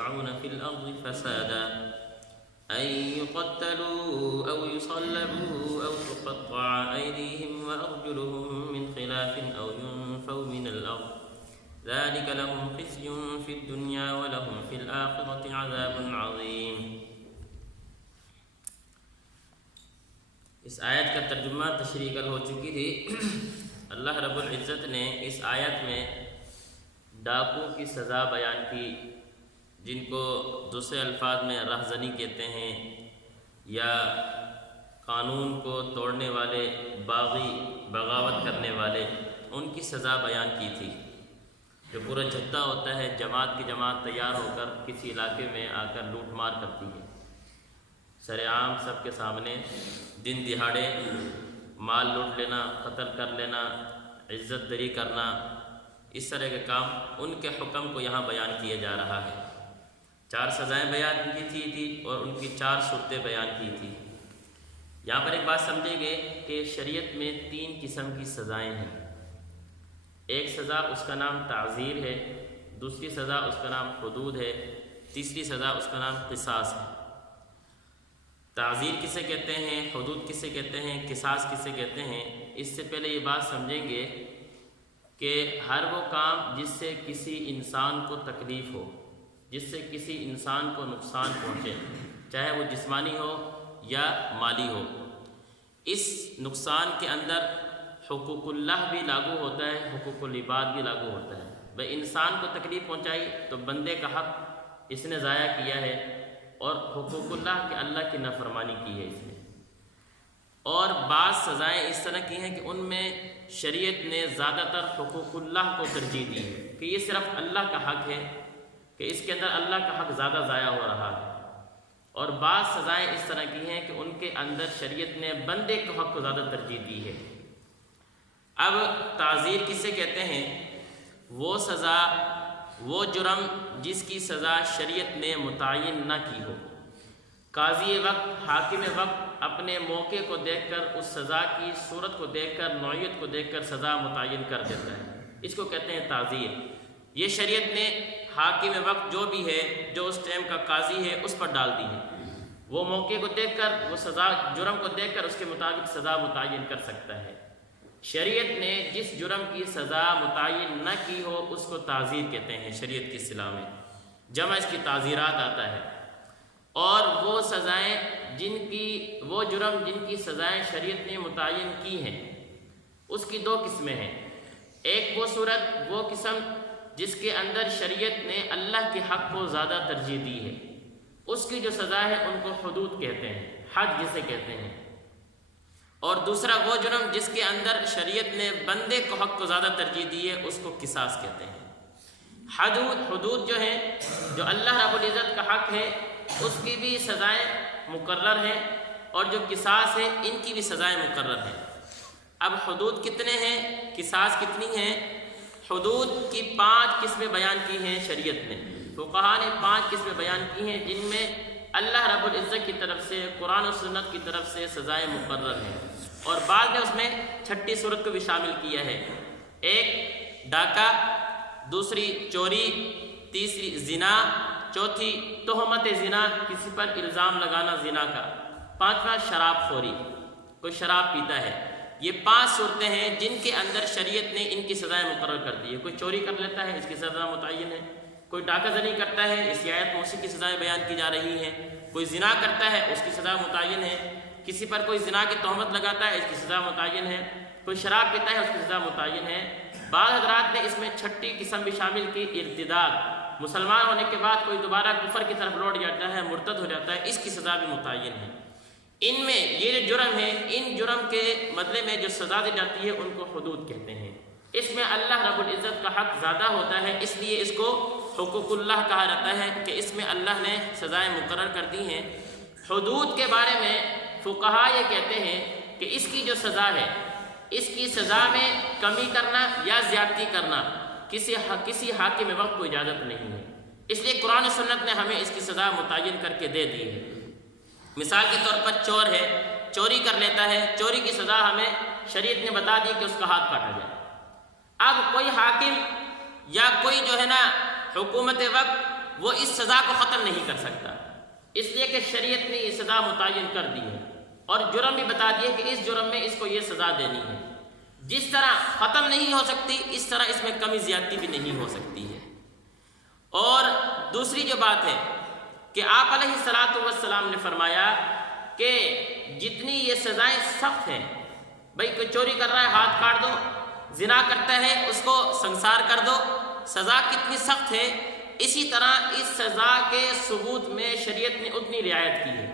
يسعون في الأرض فسادا أن يقتلوا أو يصلبوا أو تقطع أيديهم وأرجلهم من خلاف أو ينفوا من الأرض ذلك لهم خزي في الدنيا ولهم في الآخرة عذاب عظيم۔ اس آیت کا ترجمہ تشریح کل ہو چکی تھی۔ اللہ رب العزت نے اس آیت میں ڈاکو کی سزا بیان کی، جن کو دوسرے الفاظ میں رہزنی کہتے ہیں، یا قانون کو توڑنے والے، باغی، بغاوت کرنے والے، ان کی سزا بیان کی تھی۔ جو پورا جتھا ہوتا ہے، جماعت کی جماعت تیار ہو کر کسی علاقے میں آ کر لوٹ مار کرتی ہے، سر عام سب کے سامنے دن دہاڑے مال لوٹ لینا، قتل کر لینا، عزت دری کرنا، اس طرح کے کام، ان کے حکم کو یہاں بیان کیا جا رہا ہے۔ 4 سزائیں بیان کی تھی اور ان کی 4 صورتیں بیان کی تھی۔ یہاں پر ایک بات سمجھیں گے کہ شریعت میں 3 قسم کی سزائیں ہیں۔ ایک سزا اس کا نام تعزیر ہے، دوسری سزا اس کا نام حدود ہے، تیسری سزا اس کا نام قصاص ہے۔ تعزیر کسے کہتے ہیں، حدود کسے کہتے ہیں، قصاص کسے کہتے ہیں، اس سے پہلے یہ بات سمجھیں گے کہ ہر وہ کام جس سے کسی انسان کو تکلیف ہو، جس سے کسی انسان کو نقصان پہنچے، چاہے وہ جسمانی ہو یا مالی ہو، اس نقصان کے اندر حقوق اللہ بھی لاگو ہوتا ہے، حقوق العباد بھی لاگو ہوتا ہے۔ بھئی انسان کو تکلیف پہنچائی تو بندے کا حق اس نے ضائع کیا ہے، اور حقوق اللہ کے اللہ کی نافرمانی کی ہے اس نے۔ اور بعض سزائیں اس طرح کی ہیں کہ ان میں شریعت نے زیادہ تر حقوق اللہ کو ترجیح دی ہے کہ یہ صرف اللہ کا حق ہے، کہ اس کے اندر اللہ کا حق زیادہ ضائع ہو رہا ہے۔ اور بعض سزائیں اس طرح کی ہیں کہ ان کے اندر شریعت نے بندے کے حق کو زیادہ ترجیح دی ہے۔ اب تعزیر کسے کہتے ہیں؟ وہ سزا، وہ جرم جس کی سزا شریعت نے متعین نہ کی ہو۔ قاضی وقت، حاکم وقت اپنے موقع کو دیکھ کر، اس سزا کی صورت کو دیکھ کر، نوعیت کو دیکھ کر سزا متعین کر دیتا ہے، اس کو کہتے ہیں تعزیر۔ یہ شریعت نے حاکم وقت جو بھی ہے، جو اس ٹائم کا قاضی ہے، اس پر ڈال دی ہے۔ وہ موقع کو دیکھ کر، وہ سزا، جرم کو دیکھ کر اس کے مطابق سزا متعین کر سکتا ہے۔ شریعت نے جس جرم کی سزا متعین نہ کی ہو اس کو تعزیر کہتے ہیں شریعت کی اصطلاح میں، جمع اس کی تعزیرات آتا ہے۔ اور وہ سزائیں وہ جرم جن کی سزائیں شریعت نے متعین کی ہیں، اس کی 2 قسمیں ہیں۔ ایک وہ صورت، وہ قسم جس کے اندر شریعت نے اللہ کے حق کو زیادہ ترجیح دی ہے، اس کی جو سزا ہے ان کو حدود کہتے ہیں، حد جسے کہتے ہیں۔ اور دوسرا وہ جرم جس کے اندر شریعت نے بندے کو حق کو زیادہ ترجیح دی ہے، اس کو قصاص کہتے ہیں۔ حدود جو ہیں، جو اللہ رب العزت کا حق ہے، اس کی بھی سزائیں مقرر ہیں، اور جو قصاص ہے ان کی بھی سزائیں مقرر ہیں۔ اب حدود کتنے ہیں، قصاص کتنی ہیں؟ حدود کی 5 قسمیں بیان کی ہیں شریعت نے۔ فقہا نے 5 قسمیں بیان کی ہیں جن میں اللہ رب العزت کی طرف سے، قرآن و سنت کی طرف سے سزائیں مقرر ہیں، اور بعد نے اس میں 6ٹھی صورت کو بھی شامل کیا ہے۔ ایک ڈاکہ، دوسری چوری، تیسری زنا، چوتھی تہمت زنا، کسی پر الزام لگانا زنا کا، 5واں شراب خوری، کوئی شراب پیتا ہے۔ یہ 5 صورتیں ہیں جن کے اندر شریعت نے ان کی سزائیں مقرر کر دی ہے۔ کوئی چوری کر لیتا ہے، اس کی سزا متعین ہے۔ کوئی ڈاکہ زنی کرتا ہے، اس آیت میں اسی کی سزائیں بیان کی جا رہی ہیں۔ کوئی زنا کرتا ہے، اس کی سزا متعین ہے۔ کسی پر کوئی زنا کی تہمت لگاتا ہے، اس کی سزا متعین ہے۔ کوئی شراب پیتا ہے، اس کی سزا متعین ہے۔ بعض حضرات نے اس میں 6ٹھی قسم بھی شامل کی، ارتداد، مسلمان ہونے کے بعد کوئی دوبارہ کفر کی طرف لوٹ جاتا ہے، مرتد ہو جاتا ہے، اس کی سزا بھی متعین ہے۔ ان میں یہ جو جرم ہے، ان جرم کے بدلے میں جو سزا دی جاتی ہے ان کو حدود کہتے ہیں۔ اس میں اللہ رب العزت کا حق زیادہ ہوتا ہے، اس لیے اس کو حقوق اللہ کہا جاتا ہے کہ اس میں اللہ نے سزائیں مقرر کر دی ہیں۔ حدود کے بارے میں فقہا یہ کہتے ہیں کہ اس کی جو سزا ہے، اس کی سزا میں کمی کرنا یا زیادتی کرنا کسی حاکم وقت کو اجازت نہیں ہے، اس لیے قرآن و سنت نے ہمیں اس کی سزا متعین کر کے دے دی ہے۔ مثال کے طور پر چور ہے، چوری کر لیتا ہے، چوری کی سزا ہمیں شریعت نے بتا دی کہ اس کا ہاتھ کاٹا جائے۔ اب کوئی حاکم یا کوئی جو ہے نا حکومت وقت وہ اس سزا کو ختم نہیں کر سکتا، اس لیے کہ شریعت نے یہ سزا متعین کر دی ہے اور جرم بھی بتا دیا کہ اس جرم میں اس کو یہ سزا دینی ہے۔ جس طرح ختم نہیں ہو سکتی اس طرح اس میں کمی زیادتی بھی نہیں ہو سکتی ہے۔ اور دوسری جو بات ہے کہ آپ علیہ الصلاۃ والسلام نے فرمایا کہ جتنی یہ سزائیں سخت ہیں، بھئی کوئی چوری کر رہا ہے ہاتھ کاٹ دو، زنا کرتا ہے اس کو سنسار کر دو، سزا کتنی سخت ہے، اسی طرح اس سزا کے ثبوت میں شریعت نے اتنی رعایت کی ہے۔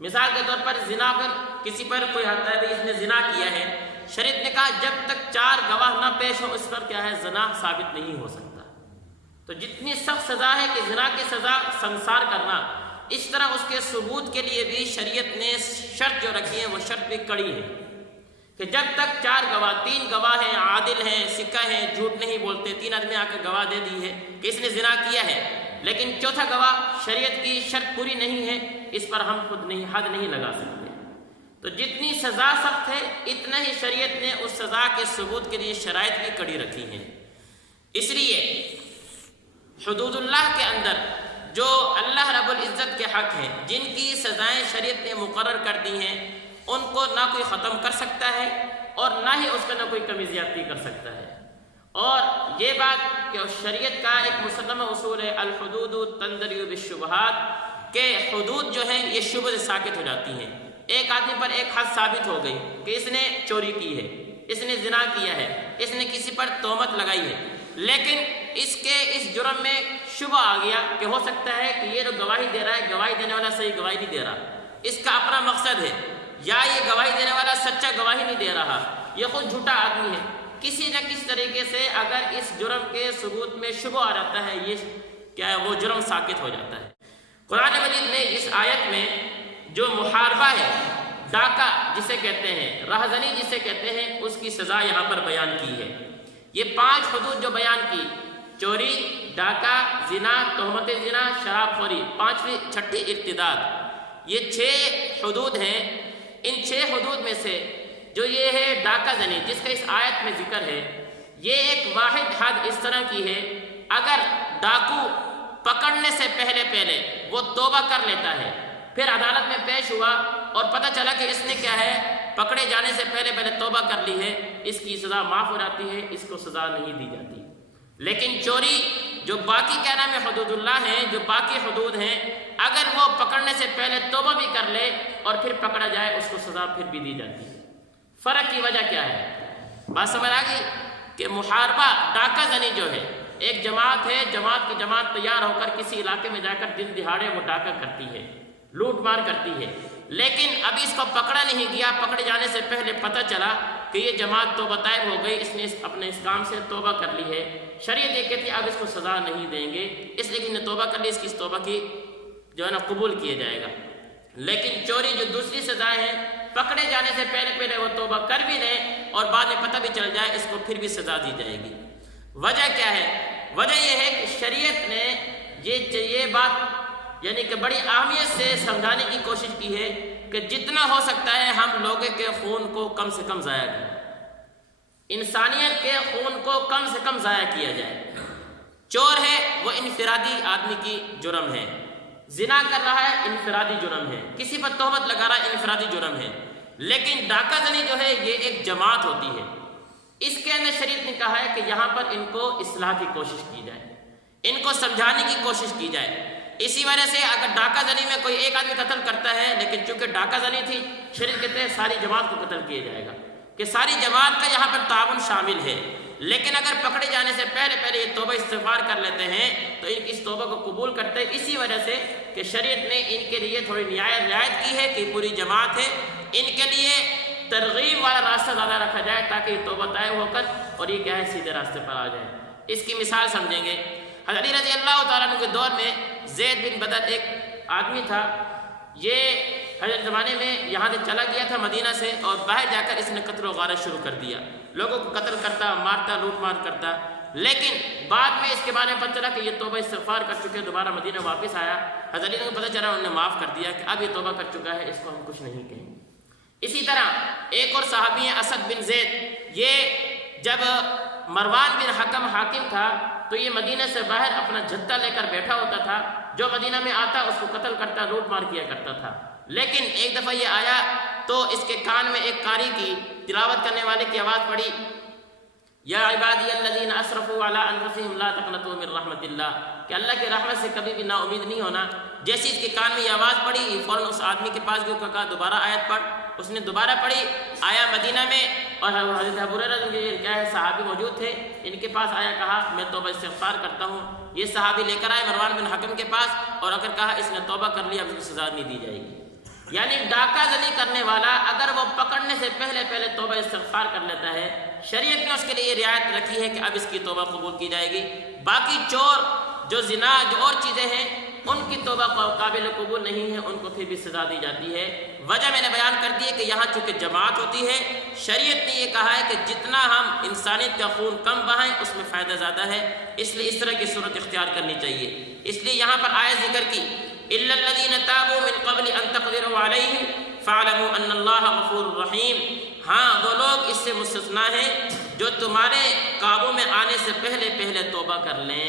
مثال کے طور پر زنا پر کسی پر کوئی حد ہے اس نے زنا کیا ہے، شریعت نے کہا جب تک 4 گواہ نہ پیش ہو اس پر کیا ہے زنا ثابت نہیں ہو سکتا۔ تو جتنی سخت سزا ہے کہ زنا کی سزا سنسار کرنا، اس طرح اس کے ثبوت کے لیے بھی شریعت نے شرط جو رکھی ہے وہ شرط بھی کڑی ہے کہ جب تک 4 گواہ، 3 گواہ ہیں عادل ہیں سکہ ہیں جھوٹ نہیں بولتے، 3 آدمی آ کے گواہ دے دی ہے کہ اس نے زنا کیا ہے، لیکن چوتھا گواہ شریعت کی شرط پوری نہیں ہے، اس پر ہم خود نہیں حد نہیں لگا سکتے۔ تو جتنی سزا سخت ہے اتنا ہی شریعت نے اس سزا کے ثبوت کے لیے شرائط بھی کڑی رکھی ہیں۔ اس لیے حدود اللہ کے اندر جو اللہ رب العزت کے حق ہیں، جن کی سزائیں شریعت نے مقرر کر دی ہیں، ان کو نہ کوئی ختم کر سکتا ہے اور نہ ہی اس کا نہ کوئی کمی زیادتی کر سکتا ہے۔ اور یہ بات کہ شریعت کا ایک مسلمہ اصول ہے الحدود تندری بالشبہات، کہ حدود جو ہیں یہ شبہ سے ساکت ہو جاتی ہیں۔ ایک آدمی پر ایک حد ثابت ہو گئی کہ اس نے چوری کی ہے، اس نے زنا کیا ہے، اس نے کسی پر تہمت لگائی ہے، لیکن اس کے اس جرم میں شبہ آ گیا کہ ہو سکتا ہے کہ یہ جو گواہی دے رہا ہے گواہی دینے والا صحیح گواہی نہیں دے رہا، اس کا اپنا مقصد ہے، یا یہ گواہی دینے والا سچا گواہی نہیں دے رہا، یہ خود جھوٹا آدمی ہے، کسی نہ کسی طریقے سے اگر اس جرم کے ثبوت میں شبہ آ جاتا ہے یہ کیا ہے وہ جرم ساکت ہو جاتا ہے۔ قرآن مجید نے اس آیت میں جو محاربہ ہے، ڈاکہ جسے کہتے ہیں، رہزنی جسے کہتے ہیں، اس کی سزا یہاں پر بیان کی ہے۔ یہ 5 حدود جو بیان کی، چوری، ڈاکہ، زنا، تہمت زنا، شراب خوری، 5ویں 6ٹھی ارتداد، یہ 6 حدود ہیں۔ ان 6 حدود میں سے جو یہ ہے ڈاکہ زنی جس کا اس آیت میں ذکر ہے، یہ ایک واحد حد اس طرح کی ہے اگر ڈاکو پکڑنے سے پہلے وہ توبہ کر لیتا ہے، پھر عدالت میں پیش ہوا اور پتہ چلا کہ اس نے کیا ہے پکڑے جانے سے پہلے توبہ کر لی ہے، اس کی سزا معاف ہو جاتی ہے، اس کو سزا نہیں دی جاتی۔ لیکن چوری جو باقی کیا نام ہے حدود اللہ ہیں، جو باقی حدود ہیں، اگر وہ پکڑنے سے پہلے توبہ بھی کر لے اور پھر پکڑا جائے اس کو سزا پھر بھی دی جاتی ہے۔ فرق کی وجہ کیا ہے؟ بات سمجھ آ گئی کہ محاربہ ڈاکہ زنی جو ہے، ایک جماعت ہے، جماعت کی جماعت تیار ہو کر کسی علاقے میں جا کر دن دہاڑے وہ ڈاکہ کرتی ہے، لوٹ مار کرتی ہے، لیکن ابھی اس کو پکڑا نہیں گیا، پکڑے جانے سے پہلے پتہ چلا کہ یہ جماعت توبہ طائب ہو گئی، اس نے اپنے اس کام سے توبہ کر لی ہے، شریعت یہ کہتی ہے اب اس کو سزا نہیں دیں گے، اس لیے کہ اس نے توبہ کر لی، اس کی اس توبہ کی جو ہے نا قبول کیا جائے گا۔ لیکن چوری جو دوسری سزائیں ہیں، پکڑے جانے سے پہلے وہ توبہ کر بھی لیں اور بعد میں پتہ بھی چل جائے، اس کو پھر بھی سزا دی جائے گی۔ وجہ کیا ہے؟ وجہ یہ ہے کہ شریعت نے یہ بات یعنی کہ بڑی اہمیت سے سمجھانے کی کوشش کی ہے کہ جتنا ہو سکتا ہے ہم لوگوں کے خون کو کم سے کم ضائع کریں، انسانیت کے خون کو کم سے کم ضائع کیا جائے۔ چور ہے وہ انفرادی آدمی کی جرم ہے، زنا کر رہا ہے انفرادی جرم ہے، کسی پر تہمت لگا رہا ہے انفرادی جرم ہے، لیکن ڈاکہ زنی جو ہے یہ ایک جماعت ہوتی ہے، اس کے اندر شریعت نے کہا ہے کہ یہاں پر ان کو اصلاح کی کوشش کی جائے، ان کو سمجھانے کی کوشش کی جائے۔ اسی وجہ سے اگر ڈاکہ زنی میں کوئی ایک آدمی قتل کرتا ہے، لیکن چونکہ ڈاکہ زنی تھی، شریعت کہتے ہیں ساری جماعت کو قتل کیا جائے گا، کہ ساری جماعت کا یہاں پر تعاون شامل ہے۔ لیکن اگر پکڑے جانے سے پہلے یہ توبہ استغفار کر لیتے ہیں تو ان کی اس توبہ کو قبول کرتے ہیں، اسی وجہ سے کہ شریعت نے ان کے لیے تھوڑی رعایت کی ہے کہ پوری جماعت ہے، ان کے لیے ترغیب والا راستہ زیادہ رکھا جائے تاکہ یہ توبہ طائب ہو کر اور یہ کیا ہے سیدھے راستے پر آ جائیں۔ اس کی مثال سمجھیں گے، حضرت علی رضی اللہ تعالیٰ عنہ کے دور میں زید بن بدر ایک آدمی تھا، یہ حضرت زمانے میں یہاں سے چلا گیا تھا مدینہ سے، اور باہر جا کر اس نے قتل و غارت شروع کر دیا، لوگوں کو قتل کرتا، مارتا، لوٹ مار کرتا، لیکن بعد میں اس کے بارے میں پتہ چلا کہ یہ توبہ استغفار کر چکے، دوبارہ مدینہ واپس آیا، حضرت علی کو پتہ چلا انہوں نے معاف کر دیا کہ اب یہ توبہ کر چکا ہے، اس کو ہم کچھ نہیں کہیں گے۔ اسی طرح ایک اور صحابی ہیں اسد بن زید، یہ جب مروان بن حکم حاکم تھا تو یہ مدینہ سے باہر اپنا جتھا لے کر بیٹھا ہوتا تھا، جو مدینہ میں آتا اس کو قتل کرتا، لوٹ مار کیا کرتا تھا۔ لیکن ایک دفعہ یہ آیا تو اس کے کان میں ایک قاری کی تلاوت کرنے والے کی آواز پڑی، یا عبادی الذین اسرفوا علی انفسہم لا تقنطوا من رحمت اللہ، کہ اللہ کی رحمت سے کبھی بھی نا امید نہیں ہونا۔ جیسے اس کے کان میں یہ آواز پڑی، فوراً اس آدمی کے پاس گیا، کہا دوبارہ آیت پڑھ۔ اس نے دوبارہ پڑھی، آیا مدینہ میں، اور حضرت ابو ہریرہ کیا ہے صحابی موجود تھے، ان کے پاس آیا، کہا میں توبہ استغفار کرتا ہوں۔ یہ صحابی لے کر آئے مروان بن حکم کے پاس اور اگر کہا اس نے توبہ کر لی، اب اس کو سزا نہیں دی جائے گی۔ یعنی ڈاکہ زنی کرنے والا اگر وہ پکڑنے سے پہلے توبہ استغفار کر لیتا ہے، شریعت نے اس کے لیے یہ رعایت رکھی ہے کہ اب اس کی توبہ قبول کی جائے گی۔ باقی چور، جو زنا، جو اور چیزیں ہیں، ان کی توبہ قابل قبول نہیں ہے، ان کو پھر بھی سزا دی جاتی ہے۔ وجہ میں نے بیان کر دی ہے کہ یہاں چونکہ جماعت ہوتی ہے، شریعت نے یہ کہا ہے کہ جتنا ہم انسانیت کا خون کم بہائیں اس میں فائدہ زیادہ ہے، اس لیے اس طرح کی صورت اختیار کرنی چاہیے۔ اس لیے یہاں پر آیت ذکر کی، الا الذین تابوا من قبل ان تقدروا علیہم فاعلموا ان اللہ غفور رحیم۔ ہاں وہ لوگ اس سے مستثنا ہیں جو تمہارے قابو میں آنے سے پہلے توبہ کر لیں۔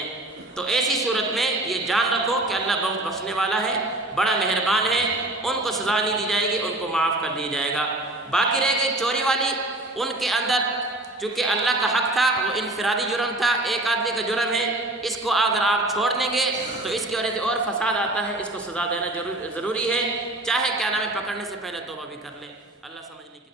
تو ایسی صورت میں یہ جان رکھو کہ اللہ بہت بخشنے والا ہے، بڑا مہربان ہے، ان کو سزا نہیں دی جائے گی، ان کو معاف کر دیا جائے گا۔ باقی رہ گئی چوری والی، ان کے اندر چونکہ اللہ کا حق تھا، وہ انفرادی جرم تھا، ایک آدمی کا جرم ہے، اس کو اگر آپ چھوڑ دیں گے تو اس کی وجہ سے اور فساد آتا ہے، اس کو سزا دینا ضروری ہے، چاہے کیا نام ہے پکڑنے سے پہلے توبہ بھی کر لے۔ اللہ سمجھنے کی